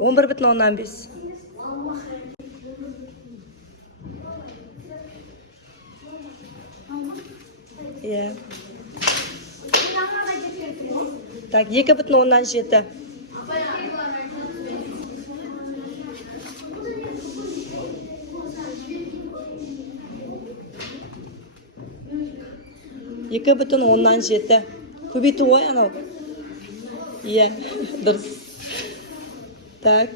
11,5. Iya. Так, 2,7. 2,7. Көбейту ғой анау. Iya, dürüst. Так.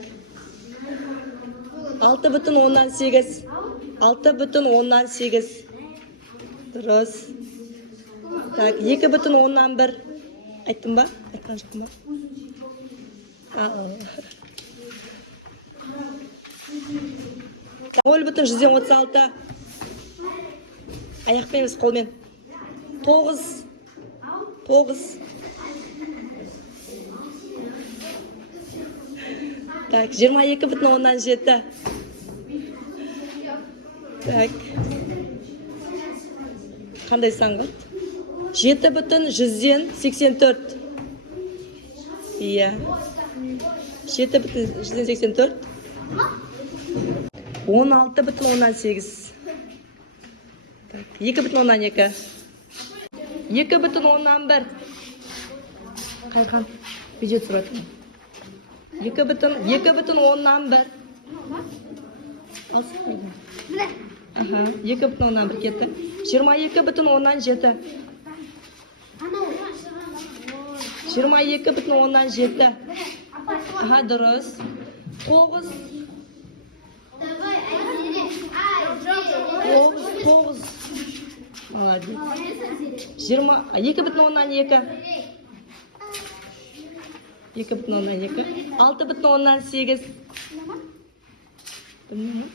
6,8. 6,8. Dürüs. Так, 2,1. Ayттым ба? Айтқан жоқпын ба? Ал. 0,136. Аяқпен емес, қолмен. 9. Так, 22,7. Так. Қандай сан қалды? 7,184. Iya. 7,184. 16,18. Так, 2,12. 2,11. Қайқан? Бюджет сұратын. 2,11. Алсын мені. Аха, 2,11 кетті. 22,17. 22,17. Аха, дұрыс. 9. 9. Молодец. 2,12. 2,12. 6,18. Bilmiyorum.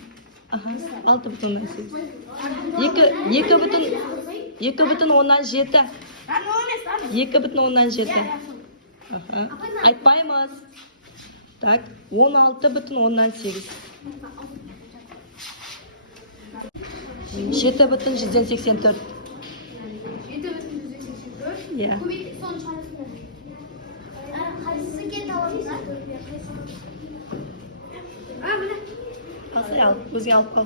Aha, 6,18. 2,17. 2,17. Aha. Айтпаймыз. Так, 16,18. 7,184. Iya. Алсай ал, өзің алып қал.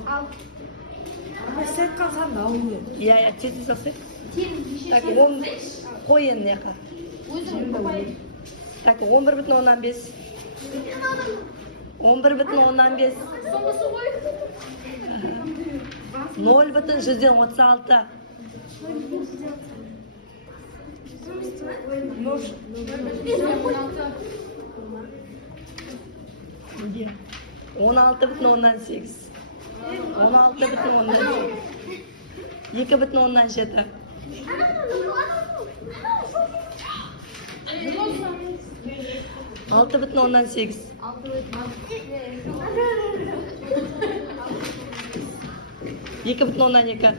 Сен айтқан сан наумын. Иә, тез алсай. Так, 10 қой енді яқа. Так, 11,15. 11,15. 0,136. Иә. 16,18. 16,18. 2,17. 6,18. 2,12.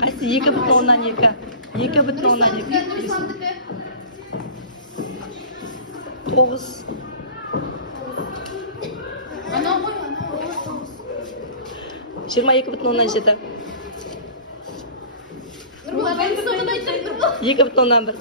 Қайсы 2,12. 2,12. 9. Жиырма 2,17. 2,1.